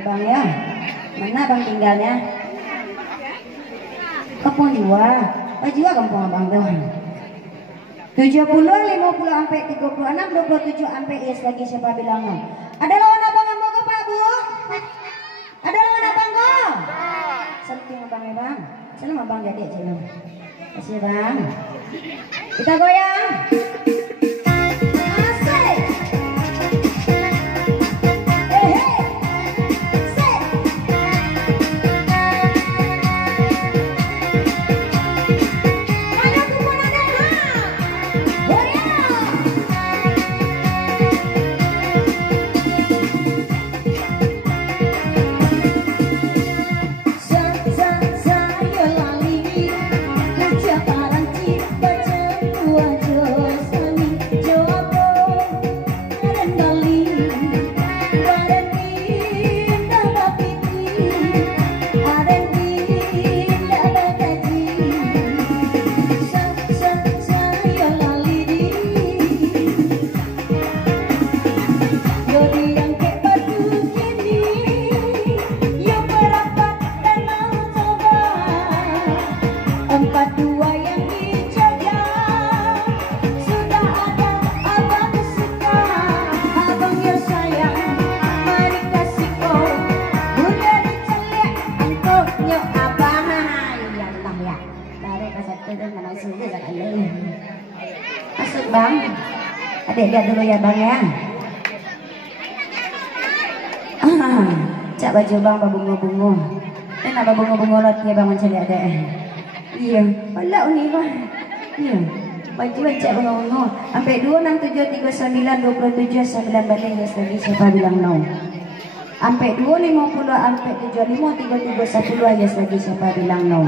Bang ya, mana bang tinggalnya? Kampung Jiwa, Jiwa kampung abang tuh. 70, 50 sampai 36, 27 sampai yes lagi siapa bilang no? Ada lawan abang ngomong ke Pak Bu? Ada lawan abang kok? Salam abang ya bang, salam abang jadi salam. Kasih bang. Kita goyang. Bang, adek lihat dulu ya bang ya. Cak baju bang babungo-bungo. Enak babungo-bungo lotnya bang mencari adek. Iya, malah uni bang. Iya, baju cak bungo-bungo. Sampai 26, 7, 39, 27, 9 balik ya lagi siapa bilang no. Sampai 2, 50, sampai 75, 33, 10 ya lagi siapa bilang no.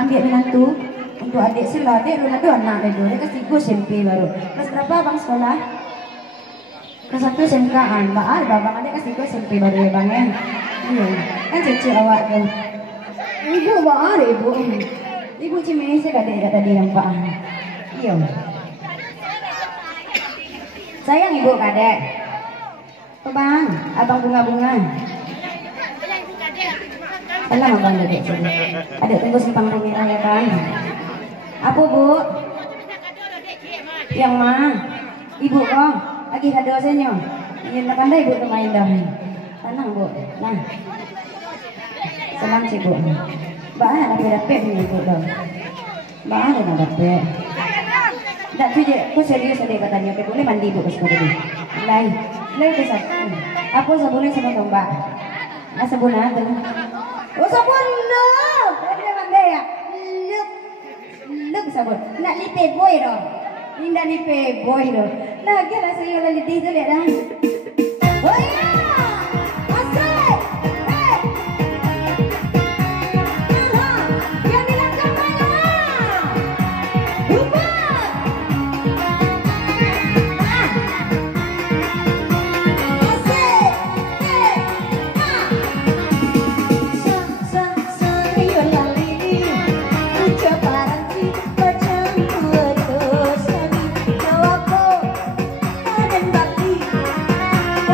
Ambil menantu. Untuk adik sila, adik lu ada anak itu, dia kasih gue SMP baru. Kelas berapa bang sekolah? Kelas 1 SMK-an, bang adik kasih gue SMP baru ya bang ya. Iya, kan cece awak tuh. Ibu bang ada ibu. Ibu cimei saya kadek tadi yang pak. Iya. Sayang ibu kadek. Tuh bang, abang bunga-bunga. Alah abang dedek sini. Adek tunggu simpang merah ya bang. Apa bu? Yang mana? Ibu kong? Lagi ada dosennya. Ini pandai ibu main dah. Tenang bu. Nah. Senang sih bu. Mbak ada dapet ni ibu dah. Mbak ada dapet. Tak tu je. Aku serius ada katanya. Tapi boleh mandi ibu ke sekolah ni. Lain ke satu. Apa sabunnya sama mbak? Sabun ada. Oh sabun loh. Ada mandi ya. Look sabun. Nak lipe boy doh. Ini nak lipe boy doh. Nah, kira saya lagi di tu lihat dah. Oh ya. Asal. Hey. Yang dilangkah mana? Bukan.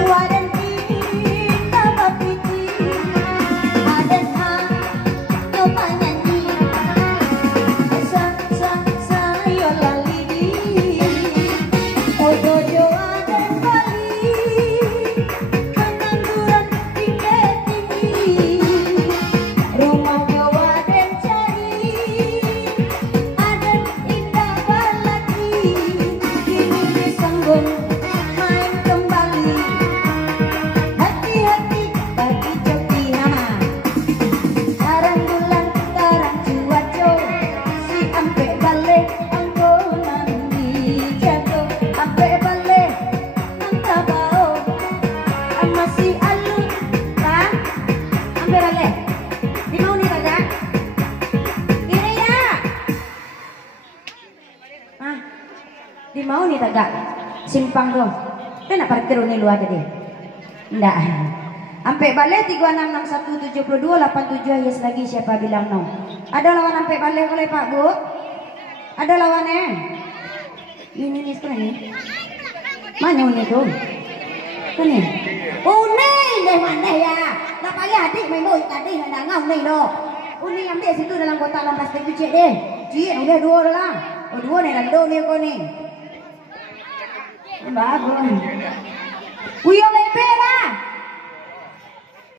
Why mau nih tagak simpang tuh. Kan nak parkir ni luar tadi. Ndak. Ampe balik 36617287 yes lagi siapa bilang no. Ada lawan ampe balik boleh Pak Bu? Ada lawannya? Ini sekarang ni. Mana uni tu? Kan ni? Uni deh mana ya? Nak pagi adik main boy tadi nak ngau ni lo. Uni ambil situ dalam kotak dalam plastik tu cik deh. Cik udah dua dah lah. Oh dua ni rando ni kau ni. Bagus. Uyang